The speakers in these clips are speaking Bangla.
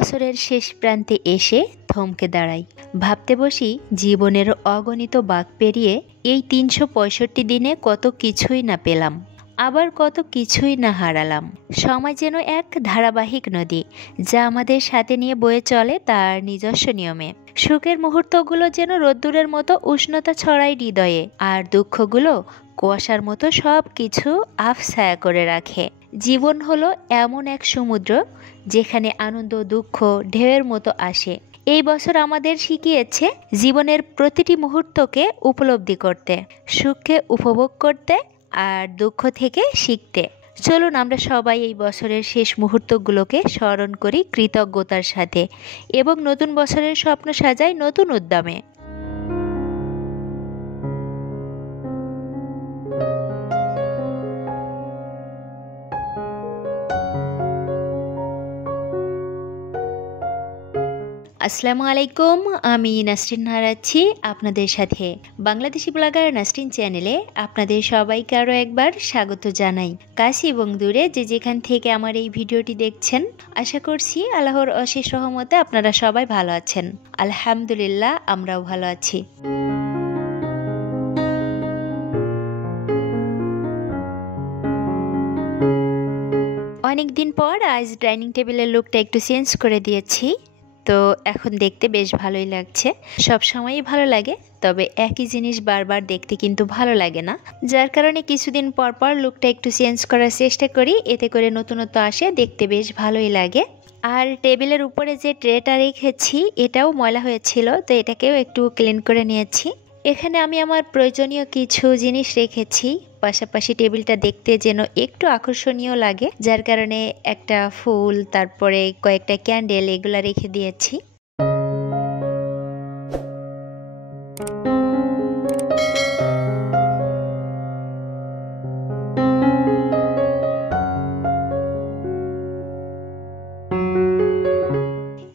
বছরের শেষ প্রান্তে এসে থমকে দাঁড়াই, ভাবতে বসি জীবনের অগণিত বাঁক পেরিয়ে এই ৩৬৫ দিনে কত কিছুই না পেলাম, আবার কত কিছুই না হারালাম। সময় যেন এক ধারাবাহিক নদী, যা আমাদের সাথে নিয়ে বয়ে চলে তার নিজস্ব নিয়মে। সুখের মুহূর্তগুলো যেন রোদ্দুরের মতো উষ্ণতা ছড়ায় হৃদয়ে, আর দুঃখগুলো কুয়াশার মতো সব কিছু আফছায়া করে রাখে। জীবন হলো এমন এক সমুদ্র, যেখানে আনন্দ দুঃখ ঢেউয়ের মতো আসে। এই বছর আমাদের শিখিয়েছে জীবনের প্রতিটি মুহূর্তকে উপলব্ধি করতে, সুখকে উপভোগ করতে, আর দুঃখ থেকে শিখতে। চলুন আমরা সবাই এই বছরের শেষ মুহূর্তগুলোকে স্মরণ করি কৃতজ্ঞতার সাথে, এবং নতুন বছরের স্বপ্ন সাজাই নতুন উদ্যমে। আসসালামু আলাইকুম, আমি নাসরিন হারাচ্ছি আপনাদের সাথে বাংলাদেশি ব্লগার নাসরিন চ্যানেলে। আপনাদের সবাইকে আরও একবার স্বাগত জানাই। কাছে এবং দূরে যে যেখান থেকে আমার এই ভিডিওটি দেখছেন, আশা করছি আল্লাহর অশেষ রহমতে আপনারা সবাই ভালো আছেন। আলহামদুলিল্লাহ, আমরাও ভালো আছি। অনেক দিন পর আজ ডাইনিং টেবিলের লুকটা একটু চেঞ্জ করে দিয়েছি, তো এখন দেখতে বেশ ভালোই লাগছে। সব সময়ই ভালো লাগে, তবে একই জিনিস বারবার দেখতে কিন্তু ভালো লাগে না, যার কারণে কিছুদিন পর পর লুকটা একটু চেঞ্জ করার চেষ্টা করি, এতে করে নতুনত্ব আসে, দেখতে বেশ ভালোই লাগে। আর টেবিলের উপরে যে ট্রেটা রেখেছি এটাও ময়লা হয়েছিল, তো এটাকেও একটু ক্লিন করে নিয়েছি। এখানে আমি আমার প্রয়োজনীয় কিছু জিনিস রেখেছি, পাশাপাশি টেবিলটা দেখতে যেন একটু আকর্ষণীয় লাগে, যার কারণে একটা ফুল, তারপরে কয়েকটা ক্যান্ডেল এগুলা রেখে দিয়েছি।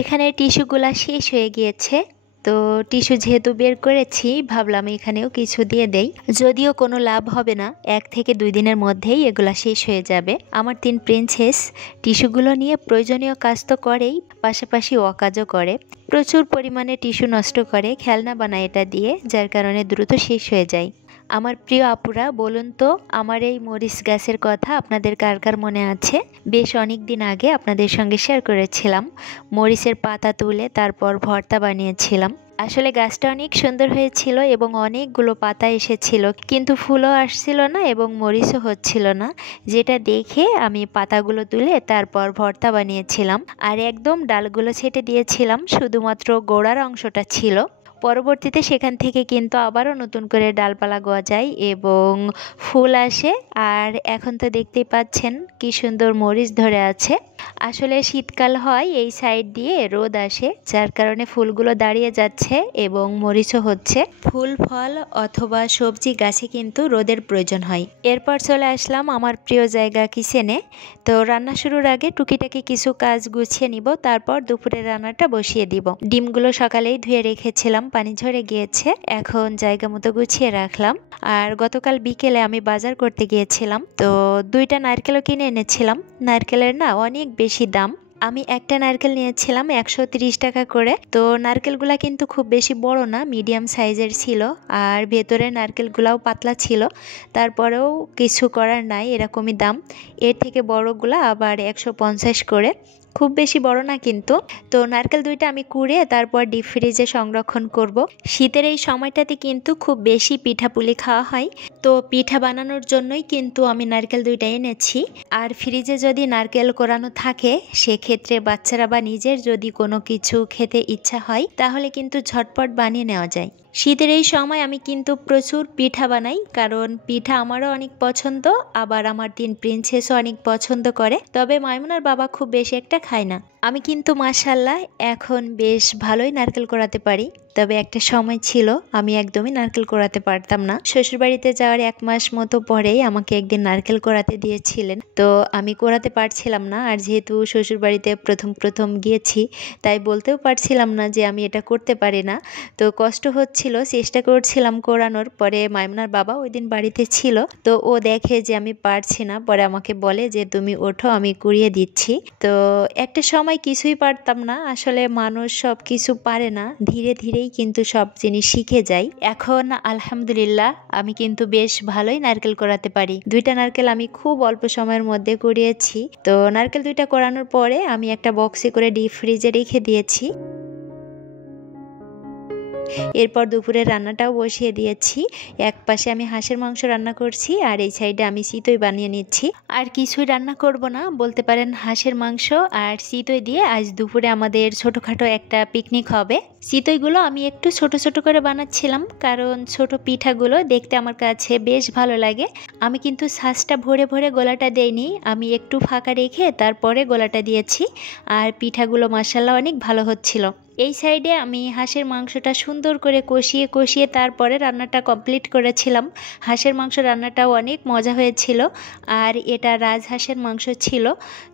এখানে টিস্যুগুলা শেষ হয়ে গিয়েছে, তো টিস্যু যেহেতু বের করেছি ভাবলাম এখানেও কিছু দিয়ে দেই। যদিও কোনো লাভ হবে না, 1 থেকে 2 দিনের মধ্যেই এগুলা শেষ হয়ে যাবে। আমার 3 প্রিন্সেস টিস্যুগুলো নিয়ে প্রয়োজনীয় কাজ তো করেই, পাশাপাশি অকাজও করে। প্রচুর পরিমাণে টিস্যু নষ্ট করে, খেলনা বানায় এটা দিয়ে, যার কারণে দ্রুত শেষ হয়ে যায়। আমার প্রিয় আপুরা, বলুন তো আমার এই মরিচ গাছের কথা আপনাদের কার কার মনে আছে? বেশ অনেক দিন আগে আপনাদের সঙ্গে শেয়ার করেছিলাম, মরিচের পাতা তুলে তারপর ভর্তা বানিয়েছিলাম। আসলে গাছটা অনেক সুন্দর হয়েছিল এবং অনেকগুলো পাতা এসেছিল, কিন্তু ফুলও আসছিল না এবং মরিচও হচ্ছিল না, যেটা দেখে আমি পাতাগুলো তুলে তারপর ভর্তা বানিয়েছিলাম, আর একদম ডালগুলো ছেটে দিয়েছিলাম, শুধুমাত্র গোড়ার অংশটা ছিল। পরবর্তীতে সেখান থেকে কিন্তু আবারও নতুন করে ডালপালা গজায় এবং ফুল আসে, আর এখন তো দেখতেই পাচ্ছেন কি সুন্দর মরিচ ধরে আছে। আসলে শীতকাল হয়, এই সাইড দিয়ে রোদ আসে, যার কারণে ফুলগুলো দাঁড়িয়ে যাচ্ছে এবং মরিচও হচ্ছে। ফুল ফল অথবা সবজি গাছে কিন্তু রোদের প্রয়োজন হয়। এরপর চলে আসলাম আমার প্রিয় জায়গা কিচেনে। তো রান্না শুরুর আগে টুকিটাকি কিছু কাজ গুছিয়ে নিব, তারপর দুপুরের রান্নাটা বসিয়ে দিব। ডিমগুলো সকালেই ধুয়ে রেখেছিলাম, পানি ঝরে গিয়েছে, এখন জায়গা মতো গুছিয়ে রাখলাম। আর গতকাল বিকেলে আমি বাজার করতে গিয়েছিলাম, তো 2টা নারকেলও কিনে এনেছিলাম। নারকেলের না অনেক বেশি দাম। আমি একটা নারকেল নিয়েছিলাম 130 টাকা করে। তো নারকেলগুলা কিন্তু খুব বেশি বড় না, মিডিয়াম সাইজের ছিল, আর ভেতরের নারকেলগুলাও পাতলা ছিল। তারপরেও কিছু করার নাই, এরকমই দাম। এর থেকে বড়গুলা আবার 150 করে, খুব বেশি বড় না কিন্তু। তো নারকেল 2টা আমি কুড়ে তারপর ডিপ ফ্রিজে সংরক্ষণ করব। শীতের এই সময়টাতে কিন্তু খুব বেশি পিঠাপুলি খাওয়া হয়, তো পিঠা বানানোর জন্যই কিন্তু আমি নারকেল 2টা এনেছি। আর ফ্রিজে যদি নারকেল কোরানো থাকে, সেক্ষেত্রে বাচ্চারা বা নিজের যদি কোনো কিছু খেতে ইচ্ছা হয়, তাহলে কিন্তু ঝটপট বানিয়ে নেওয়া যায়। শীতের এই সময় আমি কিন্তু প্রচুর পিঠা বানাই, কারণ পিঠা আমারও অনেক পছন্দ, আবার আমার 3 প্রিন্সেসও অনেক পছন্দ করে। তবে মাইমুনার বাবা খুব বেশি একটা খায় না। আমি কিন্তু মাশাআল্লাহ এখন বেশ ভালোই নারকেল কোড়াতে পারি। তবে একটা সময় ছিল আমি একদমই নারকেল কোড়াতে পারতাম না। শ্বশুরবাড়িতে যাওয়ার 1 মাস মতো পরেই আমাকে একদিন নারকেল কোড়াতে দিয়েছিলেন, তো আমি কোড়াতে পারছিলাম না। আর যেহেতু শ্বশুরবাড়িতে প্রথম গিয়েছি, তাই বলতেও পারছিলাম না যে আমি এটা করতে পারি না। তো কষ্ট হচ্ছিল, চেষ্টা করছিলাম কোড়ানোর। পরে মাইমুনার বাবা ওই দিন বাড়িতে ছিল, তো ও দেখে যে আমি পারছি না, পরে আমাকে বলে যে তুমি ওঠো, আমি কুড়িয়ে দিচ্ছি। তো একটা সময় কিছুই পারতাম না। আসলে মানুষ সব কিছু পারে না, ধীরে ধীরেই কিন্তু সব জিনিস শিখে যায়। এখন আলহামদুলিল্লাহ আমি কিন্তু বেশ ভালোই নারকেল কোড়াতে পারি। 2টা নারকেল আমি খুব অল্প সময়ের মধ্যে কুড়িয়েছি। তো নারকেল 2টা কোড়ানোর পরে আমি একটা বক্সে করে ডিপ ফ্রিজে রেখে দিয়েছি। এরপর দুপুরের রান্নাটাও বসিয়ে দিয়েছি। এক পাশে আমি হাঁসের মাংস রান্না করছি, আর এই সাইডে আমি চিতই বানিয়ে নিচ্ছি। আর কিছুই রান্না করব না, বলতে পারেন হাঁসের মাংস আর চিতই দিয়ে আজ দুপুরে আমাদের ছোটোখাটো একটা পিকনিক হবে। চিতইগুলো আমি একটু ছোট ছোট করে বানাচ্ছিলাম, কারণ ছোট পিঠাগুলো দেখতে আমার কাছে বেশ ভালো লাগে। আমি কিন্তু ছাঁচটা ভরে ভরে গোলাটা দেইনি, আমি একটু ফাঁকা রেখে তারপরে গোলাটা দিয়েছি। আর পিঠাগুলো মাশাআল্লাহ অনেক ভালো হচ্ছিল। এই সাইডে আমি হাঁসের মাংসটা সুন্দর করে কষিয়ে কষিয়ে তারপরে রান্নাটা কমপ্লিট করেছিলাম। হাঁসের মাংস রান্নাটাও অনেক মজা হয়েছিল। আর এটা রাজহাঁসের মাংস ছিল,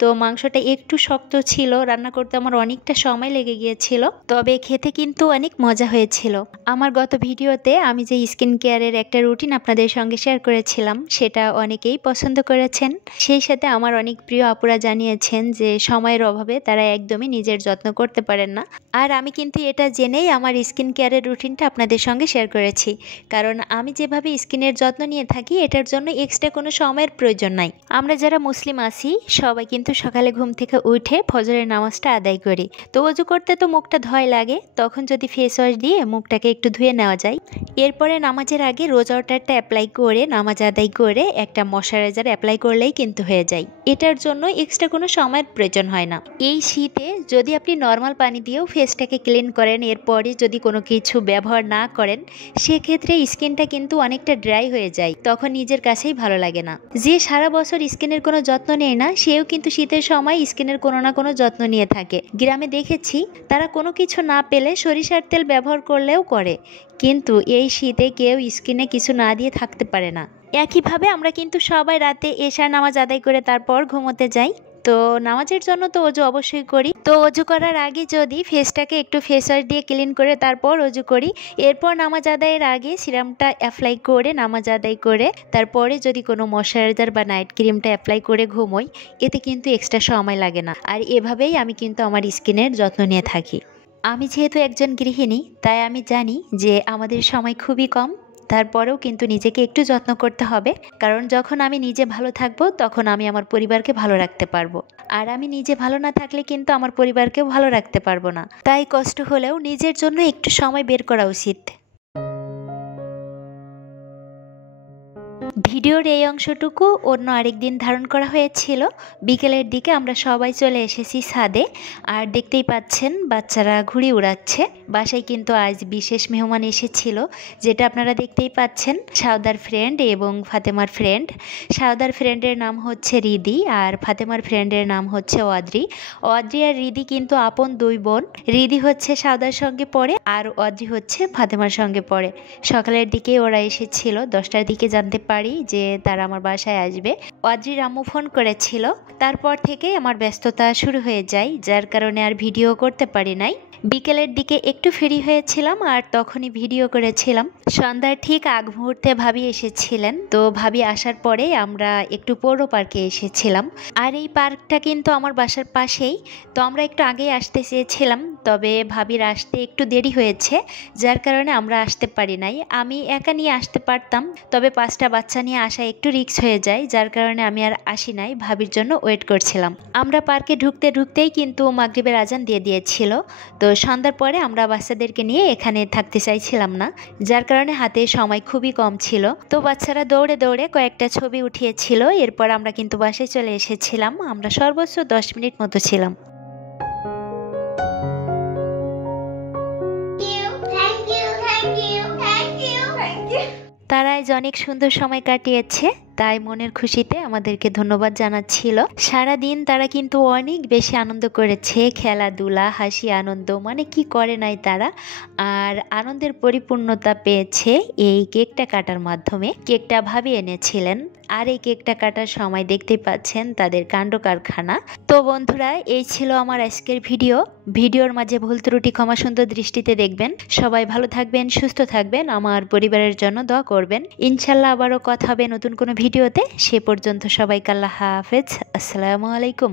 তো মাংসটা একটু শক্ত ছিল, রান্না করতে আমার অনেকটা সময় লেগে গিয়েছিল, তবে খেতে কিন্তু অনেক মজা হয়েছিল। আমার গত ভিডিওতে আমি যে স্কিন কেয়ারের একটা রুটিন আপনাদের সঙ্গে শেয়ার করেছিলাম, সেটা অনেকেই পছন্দ করেছেন। সেই সাথে আমার অনেক প্রিয় আপুরা জানিয়েছেন যে সময়ের অভাবে তারা একদমই নিজের যত্ন করতে পারেন না। আর আমি কিন্তু এটা জেনেই আমার স্কিন কেয়ারের রুটিনটা আপনাদের সঙ্গে শেয়ার করেছি, কারণ আমি যেভাবে স্কিনের যত্ন নিয়ে থাকি এটার জন্য এক্সট্রা কোনো সময়ের প্রয়োজন নাই। আমরা যারা মুসলিম আছি সবাই কিন্তু সকালে ঘুম থেকে উঠে ফজরের নামাজটা আদায় করি। তো ওযু করতে তো মুখটা ধোয় লাগে, তখন যদি ফেস ওয়াশ দিয়ে মুখটাকে একটু ধুয়ে নেওয়া যায়। এরপরে নামাজের আগে রোজ ওয়াটারটা অ্যাপ্লাই করে নামাজ আদায় করে একটা ময়শ্চারাইজার অ্যাপ্লাই করলেই কিন্তু হয়ে যায়। এটার জন্য এক্সট্রা কোনো সময়ের প্রয়োজন হয় না। এই শীতে যদি আপনি নর্মাল পানি দিয়েও ফেসটাকে ক্লিন করেন, এরপরে যদি কোনো কিছু ব্যবহার না করেন, সেক্ষেত্রে স্কিনটা কিন্তু অনেকটা ড্রাই হয়ে যায়, তখন নিজের কাছেই ভালো লাগে না। যে সারা বছর স্কিনের কোনো যত্ন নেয় না, সেও কিন্তু শীতের সময় স্কিনের কোনো না কোনো যত্ন নিয়ে থাকে। গ্রামে দেখেছি তারা কোনো কিছু না পেলে সরিষার তেল ব্যবহার করলেও করে, কিন্তু এই শীতে কেউ স্কিনে কিছু না দিয়ে থাকতে পারে না। একইভাবে আমরা কিন্তু সবাই রাতে এশার নামাজ আদায় করে তারপর ঘুমোতে যাই। তো নামাজের জন্য তো ওযু অবশ্যই করি। তো ওযু করার আগে যদি ফেসটাকে একটু ফেস ওয়াশ দিয়ে ক্লিন করে তারপর ওযু করি, এরপর নামাজ আদায়ের আগে সিরামটা অ্যাপ্লাই করে নামাজ আদায় করে তারপরে যদি কোনো ময়শ্চারাইজার বা নাইট ক্রিমটা অ্যাপ্লাই করে ঘুমোই, এতে কিন্তু এক্সট্রা সময় লাগে না। আর এভাবেই আমি কিন্তু আমার স্কিনের যত্ন নিয়ে থাকি। আমি যেহেতু একজন গৃহিণী, তাই আমি জানি যে আমাদের সময় খুবই কম, তারপরেও কিন্তু নিজেকে একটু যত্ন করতে হবে, কারণ যখন আমি নিজে ভালো থাকবো তখন আমি আমার পরিবারকে ভালো রাখতে পারবো। আর আমি নিজে ভালো না থাকলে কিন্তু আমার পরিবারকেও ভালো রাখতে পারবো না। তাই কষ্ট হলেও নিজের জন্য একটু সময় বের করা উচিত। ভিডিওর এই অংশটুকু অন্য আরেকদিন ধারণ করা হয়েছিল। বিকেলের দিকে আমরা সবাই চলে এসেছি ছাদে, আর দেখতেই পাচ্ছেন বাচ্চারা ঘুড়ি উড়াচ্ছে। বাসায় কিন্তু আজ বিশেষ মেহমান এসেছিল, যেটা আপনারা দেখতেই পাচ্ছেন, সাউদার ফ্রেন্ড এবং ফাতেমার ফ্রেন্ড। সাউদার ফ্রেন্ডের নাম হচ্ছে রিদি, আর ফাতেমার ফ্রেন্ডের নাম হচ্ছে অদ্রি। অদ্রি আর রিদি কিন্তু আপন 2 বোন। রিদি হচ্ছে সাউদার সঙ্গে পড়ে, আর অদ্রি হচ্ছে ফাতেমার সঙ্গে পড়ে। সকালের দিকে ওরা এসেছিল, 10টার দিকে জানতে পারি যে তারা আমার বাসায় আসবে। অদ্রির আম্মু ফোন করেছিল, তারপর থেকেই আমার ব্যস্ততা শুরু হয়ে যায়, যার কারণে আর ভিডিও করতে পারি নাই। বিকেলের দিকে একটু ফ্রি হয়েছিলাম আর তখনই ভিডিও করেছিলাম। সন্ধ্যার ঠিক আগ মুহূর্তে ভাবি এসেছিলেন, তো ভাবি আসার পরে আমরা একটু পৌর পার্কে এসেছিলাম। আর এই পার্কটা কিন্তু আমার বাসার পাশেই, তো আমরা একটু আগেই আসতে চেয়েছিলাম, তবে ভাবির আসতে একটু দেরি হয়েছে, যার কারণে আমরা আসতে পারি নাই। আমি একা নিয়ে আসতে পারতাম, তবে 5টা বাচ্চা নিয়ে আসা একটু রিস্ক হয়ে যায়, যার কারণে আমি আর আসি নাই, ভাবির জন্য ওয়েট করছিলাম। আমরা পার্কে ঢুকতেই কিন্তু মাগরিবের আজান দিয়ে দিয়েছিল। তো সন্ধ্যার পরে আমরা বাচ্চাদেরকে নিয়ে এখানে থাকতে চাইছিলাম না, যার কারণে হাতে সময় খুবই কম ছিল। তো বাচ্চারা দৌড়ে দৌড়ে কয়েকটা ছবি উঠিয়েছিল, এরপর আমরা কিন্তু বাসায় চলে এসেছিলাম। আমরা সর্বোচ্চ 10 মিনিট মতো ছিলাম। তারা আজ অনেক সুন্দর সময় কাটিয়েছে। তাই মনের খুশিতে আমাদেরকে ধন্যবাদ জানাচ্ছিল। সারাদিন তারা কিন্তু অনেক বেশি আনন্দ করেছে, খেলাধুলা, হাসি, আনন্দ, মানে কি করে নাই তারা। আর আনন্দের পরিপূর্ণতা পেয়েছে এই কেকটা কাটার মাধ্যমে। কেকটা ভাবি এনেছিলেন, আর এই কেকটা কাটার সময় দেখতে পাচ্ছেন তাদের কাণ্ড কারখানা। তো বন্ধুরা, এই ছিল আমার আজকের ভিডিওর মাঝে ভুল ত্রুটি ক্ষমা সুন্দর দৃষ্টিতে দেখবেন। সবাই ভালো থাকবেন, সুস্থ থাকবেন, আমার পরিবারের জন্য দোয়া করবেন। ইনশাল্লাহ আবারও কথা হবে নতুন কোনো ভিডিওতে। সে পর্যন্ত সবাইকে আল্লাহ হাফেজ। আসসালামু আলাইকুম।